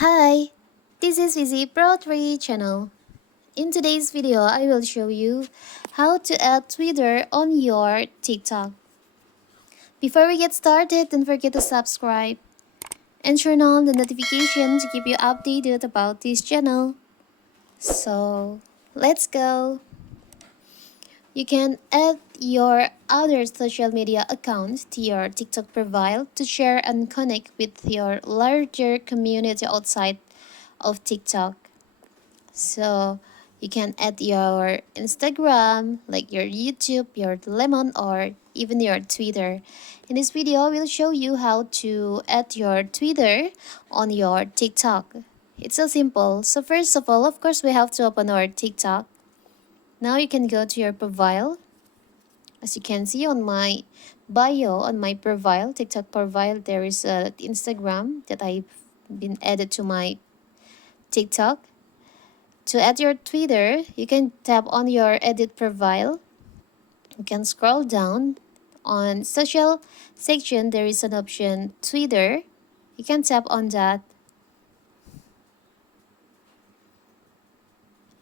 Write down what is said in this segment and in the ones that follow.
Hi, this is Vizi Pro 3 channel. In today's video, I will show you how to add Twitter on your TikTok. Before we get started, don't forget to subscribe and turn on the notification to keep you updated about this channel. So, let's go. You can add your other social media accounts to your TikTok profile to share and connect with your larger community outside of TikTok. So you can add your Instagram, like your YouTube, your Lemon, or even your Twitter. In this video, I will show you how to add your Twitter on your TikTok. It's so simple. So first of all, of course, we have to open our TikTok. Now you can go to your profile. As you can see on my bio, on my profile, TikTok profile, there is a Instagram that I've been added to my TikTok. To add your Twitter, you can tap on your edit profile. You can scroll down. On social section, there is an option Twitter. You can tap on that.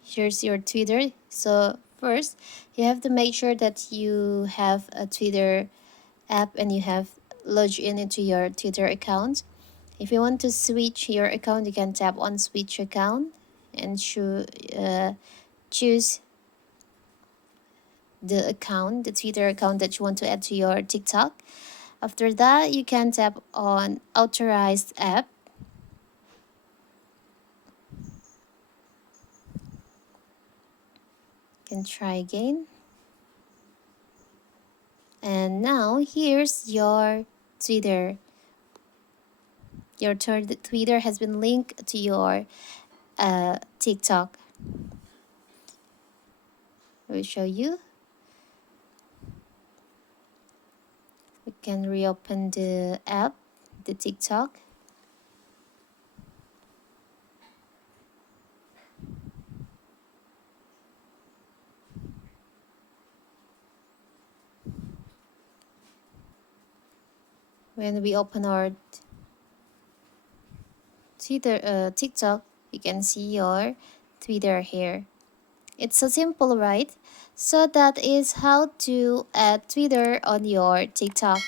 Here's your Twitter. So first, you have to make sure that you have a Twitter app and you have logged in into your Twitter account. If you want to switch your account, you can tap on switch account and choose the Twitter account that you want to add to your TikTok. After that, you can tap on authorized app. You can try again. And now here's your Twitter. Your Twitter has been linked to your TikTok. I will show you. We can reopen the app, the TikTok. When we open our TikTok, you can see your Twitter here. It's so simple, right? So that is how to add Twitter on your TikTok.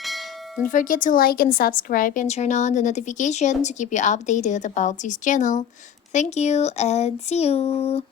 Don't forget to like and subscribe and turn on the notification to keep you updated about this channel. Thank you and see you!